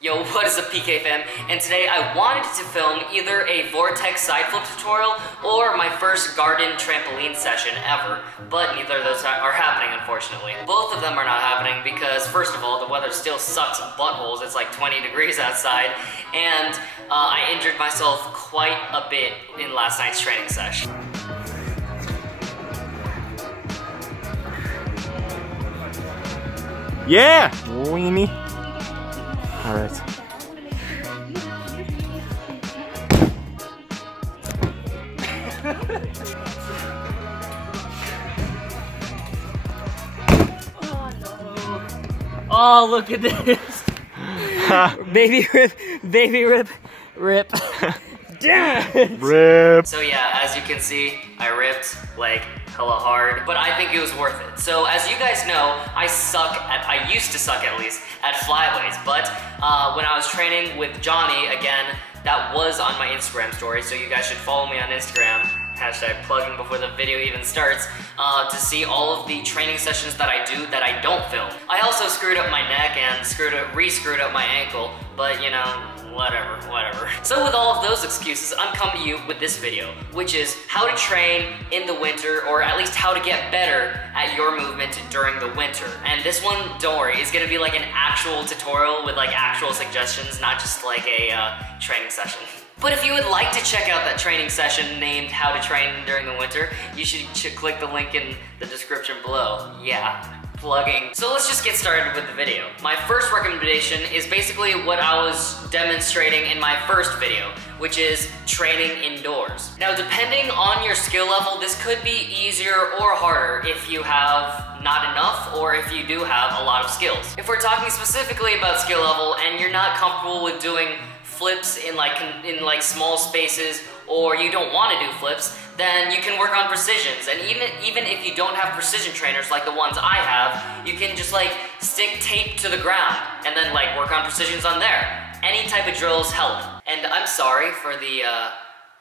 Yo, what is up, PK fam? And today I wanted to film either a vortex side flip tutorial or my first garden trampoline session ever, but neither of those are happening, unfortunately. Both of them are not happening because, first of all, the weather still sucks buttholes. It's like 20 degrees outside, and I injured myself quite a bit in last night's training session. Yeah! Weenie. Alright. Oh, look at this. Baby rip. Damn it. Rip. So yeah, as you can see, I ripped like hella hard, but I think it was worth it. So as you guys know, I used to suck at least, at flyaways, but when I was training with Johnny, again, that was on my Instagram story, so you guys should follow me on Instagram, hashtag plugging before the video even starts, to see all of the training sessions that I do that I don't film. I also screwed up my neck and re-screwed up my ankle, but you know, whatever. So with all of those excuses, I'm coming to you with this video, which is how to train in the winter, or at least how to get better at your movement during the winter. And this one, don't worry, is gonna be like an actual tutorial with like actual suggestions, not just like a training session. But if you would like to check out that training session named How to Train During the Winter, you should click the link in the description below. Yeah. Plugging. So let's just get started with the video. My first recommendation is basically what I was demonstrating in my first video, which is training indoors. Now, depending on your skill level, this could be easier or harder if you have not enough or if you do have a lot of skills. If we're talking specifically about skill level and you're not comfortable with doing flips in like small spaces, or you don't want to do flips, then you can work on precisions. And even if you don't have precision trainers like the ones I have, you can just like stick tape to the ground and then like work on precisions on there. Any type of drills help. And I'm sorry for the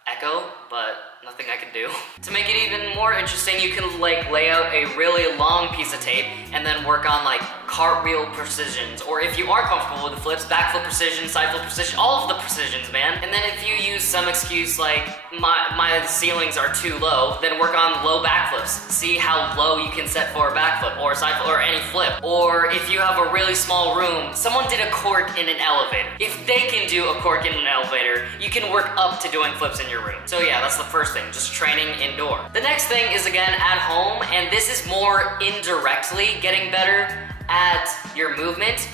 echo, but nothing I can do. To make it even more interesting, you can like lay out a really long piece of tape and then work on like cartwheel precisions, or if you are comfortable with the flips, backflip precision, side flip precision, all of the precisions, man. And then if you use some excuse like my ceilings are too low, then work on low backflips. See how low you can set for a backflip or a side flip or any flip. Or if you have a really small room, someone did a cork in an elevator. If they can do a cork in an elevator, you can work up to doing flips in your room. So yeah, that's the first thing, just training indoor. The next thing is again at home, and this is more indirectly getting better at your movement.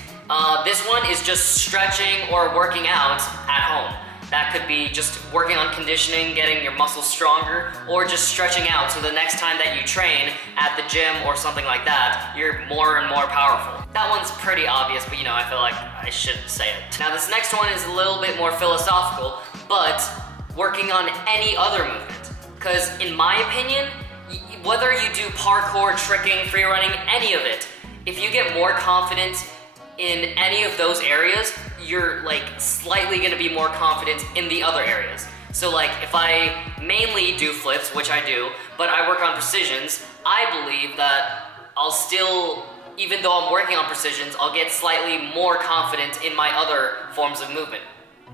This one is just stretching or working out at home. That could be just working on conditioning, getting your muscles stronger, or just stretching out so the next time that you train at the gym or something like that, you're more and more powerful. That one's pretty obvious, but you know, I feel like I should say it. Now this next one is a little bit more philosophical, but working on any other movement. Because in my opinion, whether you do parkour, tricking, free running, any of it, if you get more confident in any of those areas, you're like slightly gonna be more confident in the other areas. So like if I mainly do flips, which I do, but I work on precisions, I believe that I'll still, even though I'm working on precisions, I'll get slightly more confident in my other forms of movement,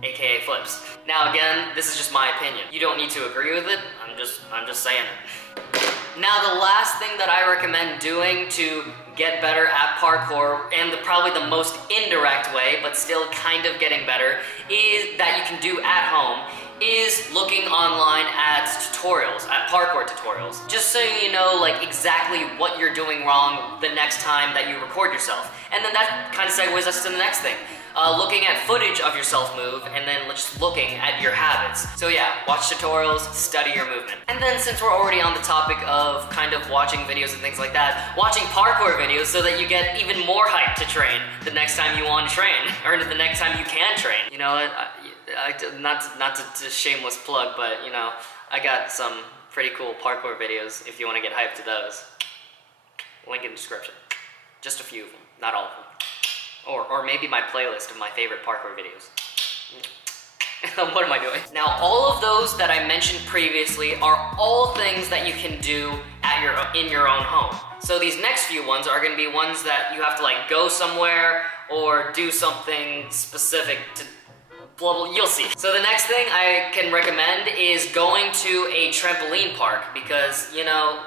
aka flips. Now again, this is just my opinion. You don't need to agree with it, I'm just saying it. Now the last thing that I recommend doing to get better at parkour, and probably the most indirect way, but still kind of getting better, is that you can do at home, is looking online at tutorials, at parkour tutorials. Just so you know like exactly what you're doing wrong the next time that you record yourself. And then that kind of segues us to the next thing. Looking at footage of yourself move, and then just looking at your habits. So yeah, watch tutorials, study your movement. And then since we're already on the topic of kind of watching videos and things like that, watching parkour videos so that you get even more hyped to train the next time you want to train, or the next time you can train. You know, not to shameless plug, but you know, I got some pretty cool parkour videos if you want to get hyped to those. Link in the description. Just a few of them, not all of them. Or maybe my playlist of my favorite parkour videos. What am I doing? Now, all of those that I mentioned previously are all things that you can do in your own home. So these next few ones are gonna be ones that you have to like go somewhere, or do something specific to blah, blah, you'll see. So the next thing I can recommend is going to a trampoline park because, you know,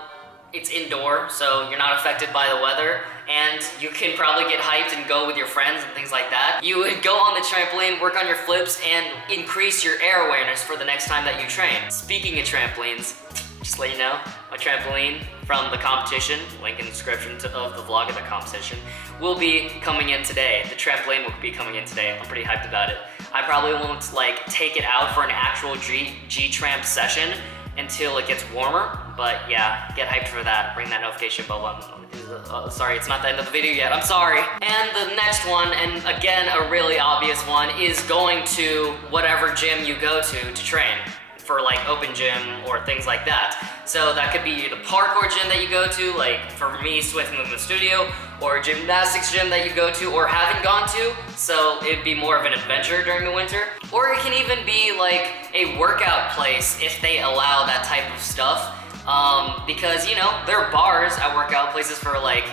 it's indoor, so you're not affected by the weather, and you can probably get hyped and go with your friends and things like that. You would go on the trampoline, work on your flips, and increase your air awareness for the next time that you train. Speaking of trampolines, just to let you know, my trampoline from the competition, link in the description of the vlog of the competition, will be coming in today. The trampoline will be coming in today. I'm pretty hyped about it. I probably won't like take it out for an actual G-Tramp session until it gets warmer, but yeah, get hyped for that. Ring that notification bell button. Sorry, it's not the end of the video yet, I'm sorry. And the next one, and again, a really obvious one, is going to whatever gym you go to train for like open gym or things like that. So that could be the parkour gym that you go to, like for me, Swift Movement Studio, or a gymnastics gym that you go to or haven't gone to, so it'd be more of an adventure during the winter. Or it can even be like a workout place if they allow that type of stuff. Because, you know, there are bars at workout places for like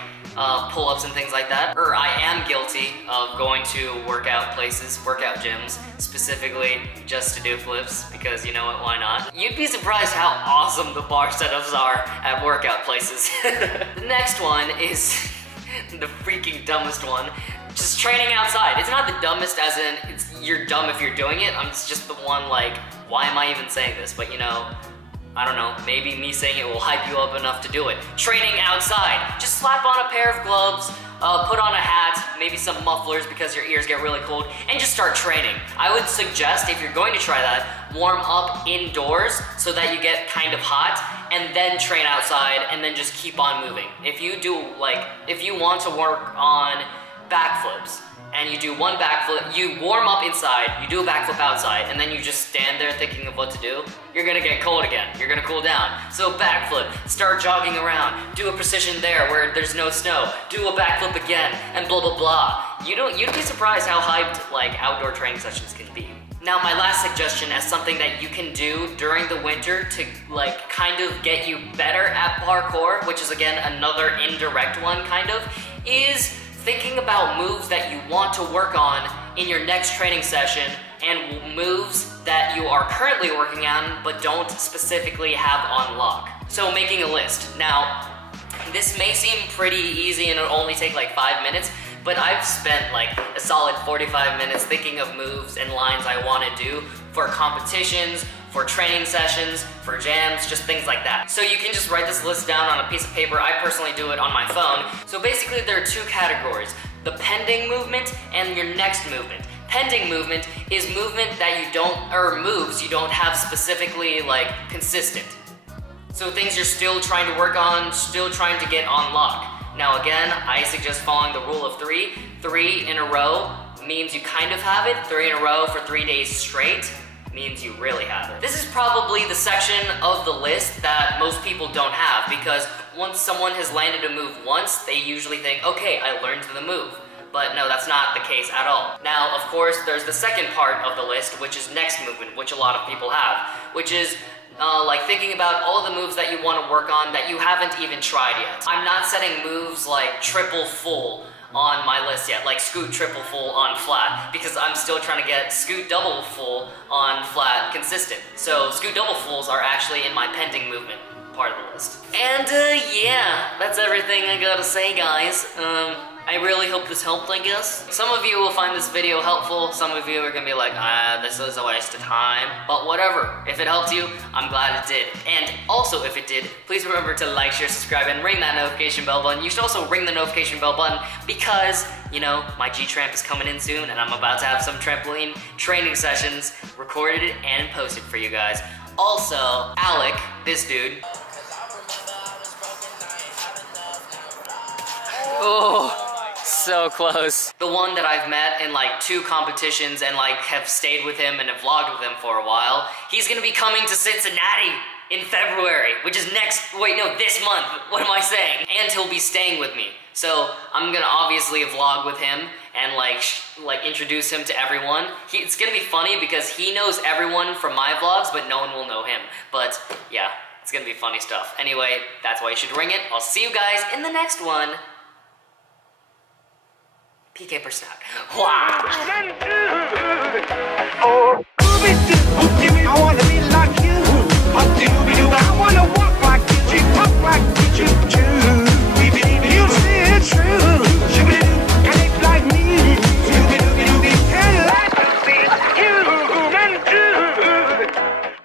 pull-ups and things like that. Or I am guilty of going to workout places, workout gyms, specifically just to do flips, because you know what, why not? You'd be surprised how awesome the bar setups are at workout places. The next one is the freaking dumbest one. Just training outside. It's not the dumbest as in, you're dumb if you're doing it. It's just the one like, why am I even saying this? But you know, I don't know, maybe me saying it will hype you up enough to do it. Training outside. Just slap on a pair of gloves, put on a hat, maybe some mufflers because your ears get really cold, and just start training. I would suggest, if you're going to try that, warm up indoors so that you get kind of hot, and then train outside, and then just keep on moving. If you do, like, if you want to work on backflips, and you do one backflip, you warm up inside, you do a backflip outside, and then you just stand there thinking of what to do, you're gonna get cold again. You're gonna cool down. So backflip, start jogging around, do a precision there where there's no snow, do a backflip again, and blah, blah, blah. You'd be surprised how hyped like outdoor training sessions can be. Now my last suggestion as something that you can do during the winter to like kind of get you better at parkour, which is again another indirect one kind of, is thinking about moves that you want to work on in your next training session and moves that you are currently working on but don't specifically have on lock. So making a list. Now, this may seem pretty easy and it'll only take like 5 minutes, but I've spent like a solid 45 minutes thinking of moves and lines I want to do for competitions, for training sessions, for jams, just things like that. So you can just write this list down on a piece of paper. I personally do it on my phone. So basically there are two categories, the pending movement and your next movement. Pending movement is movement that you don't, or moves you don't have specifically like consistent. So things you're still trying to work on, still trying to get on lock. Now again, I suggest following the rule of 3. 3 in a row means you kind of have it. 3 in a row for 3 days straight means you really have it. This is probably the section of the list that most people don't have, because once someone has landed a move once, they usually think, okay, I learned the move. But no, that's not the case at all. Now, of course, there's the second part of the list, which is next movement, which a lot of people have, which is like thinking about all the moves that you want to work on that you haven't even tried yet. I'm not setting moves like triple full on my list yet, like scoot triple full on flat, because I'm still trying to get scoot double full on flat consistent. So scoot double fulls are actually in my pending movement part of the list. And yeah, that's everything I gotta say, guys. I really hope this helped, I guess. Some of you will find this video helpful, some of you are gonna be like, this is a waste of time, but whatever. If it helped you, I'm glad it did. And also, if it did, please remember to like, share, subscribe, and ring that notification bell button. You should also ring the notification bell button because, you know, my G-Tramp is coming in soon, and I'm about to have some trampoline training sessions recorded and posted for you guys. Also, Alec, this dude, oh, so close. The one that I've met in like 2 competitions and like have stayed with him and have vlogged with him for a while, he's gonna be coming to Cincinnati in February, which is this month, what am I saying? And he'll be staying with me. So I'm gonna obviously vlog with him and like introduce him to everyone. It's gonna be funny because he knows everyone from my vlogs, but no one will know him. But yeah, it's gonna be funny stuff. Anyway, that's why you should ring it. I'll see you guys in the next one. PK per snap. Wow. Oh, I wanna be like you.